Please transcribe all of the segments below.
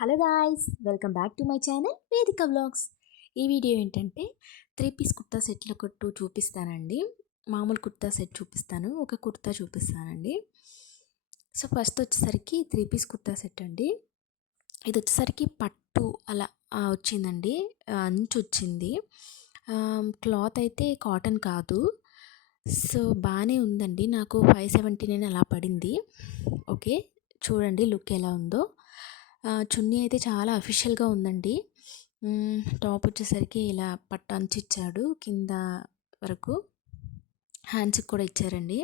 Hello guys, welcome back to my channel వేదిక vlogs. ఈ video ఏంటంటే 3 పీస్ కుర్తా సెట్లు ఒక 2 చూపిస్తానండి. మామూలు కుర్తా సెట్ చూపిస్తాను, ఒక కుర్తా చూపిస్తానండి. సో ఫస్ట్ వచ్చేసరికి 3 పీస్ కుర్తా సెట్ అండి. ఇది వచ్చేసరికి పట్టు అలా వచ్చిందండి, అంచు వచ్చింది. క్లాత్ అయితే కాటన్ కాదు. సో బాగానే ఉందండి, నాకు 579 అలా పడింది. ఓకే, చూడండి లుక్ ఎలా ఉందో. చున్నీ అయితే చాలా అఫీషియల్గా ఉందండి. టాప్ వచ్చేసరికి ఇలా పట్టు అంచు ఇచ్చాడు, కింద వరకు హ్యాండ్స్కి కూడా ఇచ్చారండి.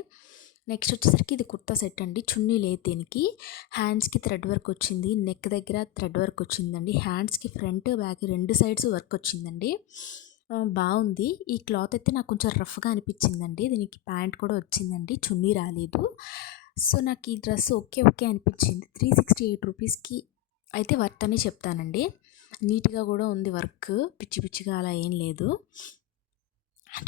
నెక్స్ట్ వచ్చేసరికి ఇది కుర్తా సెట్ అండి. చున్నీ లేదు దీనికి. హ్యాండ్స్కి థ్రెడ్ వర్క్ వచ్చింది, నెక్ దగ్గర థ్రెడ్ వర్క్ వచ్చిందండి, హ్యాండ్స్కి ఫ్రంట్ బ్యాక్ రెండు సైడ్స్ వర్క్ వచ్చిందండి. బాగుంది. ఈ క్లాత్ అయితే నాకు కొంచెం రఫ్గా అనిపించిందండి. దీనికి ప్యాంట్ కూడా వచ్చిందండి, చున్నీ రాలేదు. సో నాకు ఈ డ్రెస్ ఓకే అనిపించింది. 368 రూపీస్కి అయితే వర్త్ అని చెప్తానండి. నీట్గా కూడా ఉంది వర్క్, పిచ్చి పిచ్చిగా అలా ఏం లేదు.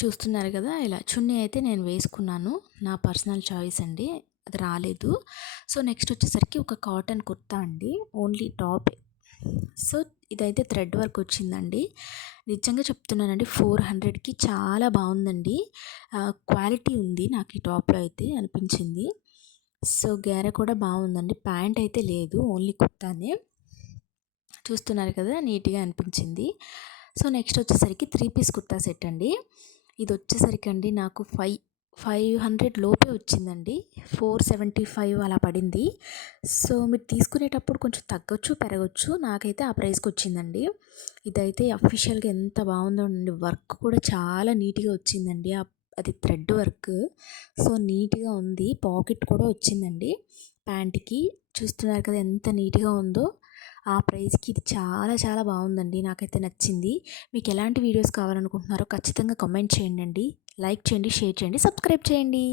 చూస్తున్నారు కదా, ఇలా చున్నీ అయితే నేను వేసుకున్నాను, నా పర్సనల్ చాయిస్ అండి, అది రాలేదు. సో నెక్స్ట్ వచ్చేసరికి ఒక కాటన్ కుర్తా అండి, ఓన్లీ టాప్. సో ఇదైతే థ్రెడ్ వర్క్ వచ్చిందండి. నిజంగా చెప్తున్నానండి, 400కి చాలా బాగుందండి. క్వాలిటీ ఉంది నాకు ఈ టాప్లో అయితే అనిపించింది. సో గేర కూడా బాగుందండి. ప్యాంట్ అయితే లేదు, ఓన్లీ కుర్తానే. చూస్తున్నారు కదా, నీట్గా అనిపించింది. సో నెక్స్ట్ వచ్చేసరికి 3 పీస్ కుర్తా సెట్ అండి. ఇది వచ్చేసరికి అండి నాకు 500 లోపే వచ్చిందండి, 475 అలా పడింది. సో మీరు తీసుకునేటప్పుడు కొంచెం తగ్గొచ్చు పెరగచ్చు, నాకైతే ఆ ప్రైస్కి వచ్చిందండి. ఇదైతే అఫీషియల్గా ఎంత బాగుందో అండి, వర్క్ కూడా చాలా నీట్గా వచ్చిందండి. అది థ్రెడ్ వర్క్, సో నీట్గా ఉంది. పాకెట్ కూడా వచ్చిందండి ప్యాంట్కి. చూస్తున్నారు కదా ఎంత నీట్గా ఉందో. ఆ ప్రైస్కి ఇది చాలా బాగుందండి, నాకైతే నచ్చింది. మీకు ఎలాంటి వీడియోస్ కావాలనుకుంటున్నారో ఖచ్చితంగా కామెంట్ చేయండి, లైక్ చేయండి, షేర్ చేయండి, సబ్స్క్రైబ్ చేయండి.